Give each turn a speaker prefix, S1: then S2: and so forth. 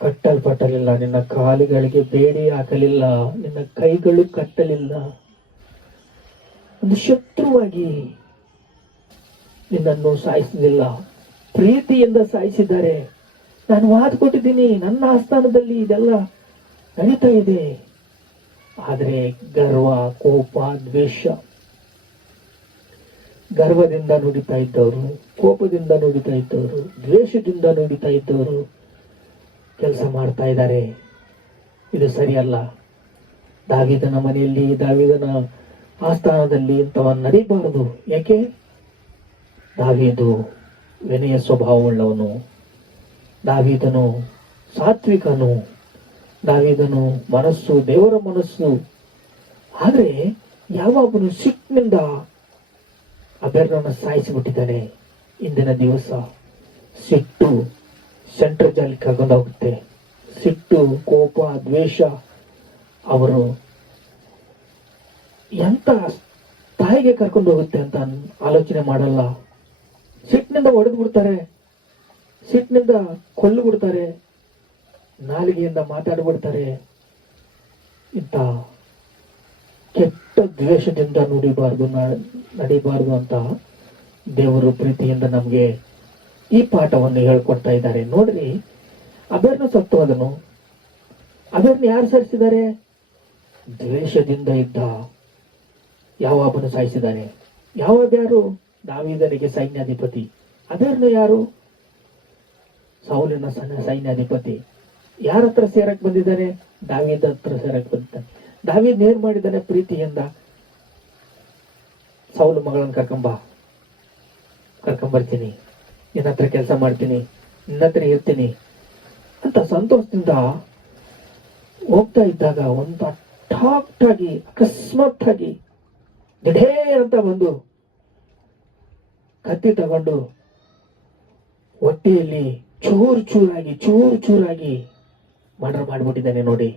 S1: ಕಟ್ಟಲ್ಪಟ್ಟಲಿಲ್ಲ. ನಿನ್ನ ಕಾಲುಗಳಿಗೆ ಬೇಡಿ ಹಾಕಲಿಲ್ಲ. ನಿನ್ನ ಕೈಗಳು ಕಟ್ಟಲಿಲ್ಲ. ಒಂದು ಶತ್ರುವಾಗಿ ನಿನ್ನನ್ನು ಸಾಯಿಸಲಿಲ್ಲ ಪ್ರೀತಿಯಿಂದ ಸಾಯಿಸಿದ್ದಾರೆ. ನಾನು ವಾದ ಕೊಟ್ಟಿದ್ದೀನಿ ನನ್ನ ಆಸ್ಥಾನದಲ್ಲಿ ಇದೆಲ್ಲ ನಡೀತಾ ಇದೆ. ಆದರೆ ಗರ್ವ, ಕೋಪ, ದ್ವೇಷ ಗರ್ವದಿಂದ ನುಡಿತಾ ಇದ್ದವರು, ಕೋಪದಿಂದ ನುಡಿತಾ ಇದ್ದವರು, ದ್ವೇಷದಿಂದ ನುಡಿತಾ ಇದ್ದವರು ಕೆಲಸ ಮಾಡ್ತಾ ಇದ್ದಾರೆ. ಇದು ಸರಿಯಲ್ಲ. ದಾವಿದನ ಮನೆಯಲ್ಲಿ, ದಾವಿದನ ಆಸ್ಥಾನದಲ್ಲಿ ಇಂಥವನ್ನ ನಡೀಬಾರದು. ಯಾಕೆ? ದಾವಿದು ವಿನಯ ಸ್ವಭಾವವುಳ್ಳವನು. ದಾವಿದನು ಸಾತ್ವಿಕನು. ದಾವಿದನು ಮನಸ್ಸು, ದೇವರ ಮನಸ್ಸು. ಆದರೆ ಯಾವಾಗಲೂ ಸಿಟ್ಟಿನಿಂದ ಅಬೆರ್ನನ್ನು ಸಾಯಿಸಿಬಿಟ್ಟಿದ್ದಾನೆ. ಇಂದಿನ ದಿವಸ ಸಿಟ್ಟು ಸೆಂಟ್ರ್ ಜಾಲಿ ಕರ್ಕೊಂಡು ಹೋಗುತ್ತೆ. ಸಿಟ್ಟು, ಕೋಪ, ದ್ವೇಷ, ಅವರು ಎಂತ ತಾಯಿಗೆ ಕರ್ಕೊಂಡು ಹೋಗುತ್ತೆ ಅಂತ ಆಲೋಚನೆ ಮಾಡಲ್ಲ. ಸಿಟ್ಟಿನಿಂದ ಹೊಡೆದು ಬಿಡ್ತಾರೆ. ಸಿಟ್ಟಿನಿಂದ ಕೊಲ್ಲು ಬಿಡ್ತಾರೆ ನಾಲಿಗೆಯಿಂದ ಮಾತಾಡ್ಬಿಡ್ತಾರೆ. ಇಂಥ ಕೆಟ್ಟ ದ್ವೇಷದಿಂದ ನುಡಿಬಾರ್ದು ನಡಿಬಾರ್ದು ಅಂತ ದೇವರು ಪ್ರೀತಿಯಿಂದ ನಮಗೆ ಈ ಪಾಠವನ್ನು ಹೇಳ್ಕೊಡ್ತಾ ಇದ್ದಾರೆ. ನೋಡ್ರಿ ಅಬೆರ್ನ ಸತ್ತು ಅದನ್ನು ಅಬೆರ್ನ ಯಾರು ಸರಿಸಿದ್ದಾರೆ ದ್ವೇಷದಿಂದ ಇದ್ದ ಯಾವಾಬನು ಸಾಯಿಸಿದ್ದಾನೆ. ಯಾವಾಗ ಯಾರು? ದಾವಿದನಿಗೆ ಸೈನ್ಯಾಧಿಪತಿ. ಅಬೆರ್ನ ಯಾರು? ಸೌಲಿನ ಸೈನ್ಯಾಧಿಪತಿ. ಯಾರ ಹತ್ರ ಸೇರಕ್ ಬಂದಿದ್ದಾರೆ? ದಾವಿದ ಹತ್ರ ಸೇರಕ್ ಬಂದಿದ್ದಾನೆ. ದಾವೀದ್ ಏನ್ ಮಾಡಿದ್ದಾನೆ? ಪ್ರೀತಿಯಿಂದ. ಸೌಲು ಮಗಳನ್ನ ಕರ್ಕೊಂಬ. ಕರ್ಕೊಂಬರ್ತೀನಿ. ನಿನ್ನ ಹತ್ರ ಕೆಲಸ ಮಾಡ್ತೀನಿ. ನಿನ್ನ ಹತ್ರ ಇರ್ತೀನಿ. ಅಂತ ಸಂತೋಷದಿಂದ ಹೋಗ್ತಾ ಇದ್ದಾಗ ಒಂದು ಆಗಿ ಅಕಸ್ಮಾತ್ ಆಗಿ ದಿಢೇರ್ ಅಂತ ಬಂದು ಕತ್ತಿ ತಗೊಂಡು ಹೊಟ್ಟೆಯಲ್ಲಿ ಚೂರು ಚೂರಾಗಿ ಚೂರು ಚೂರಾಗಿ ಮರ್ಡರ್ ಮಾಡಿಬಿಟ್ಟಿದ್ದಾನೆ ನೋಡಿ.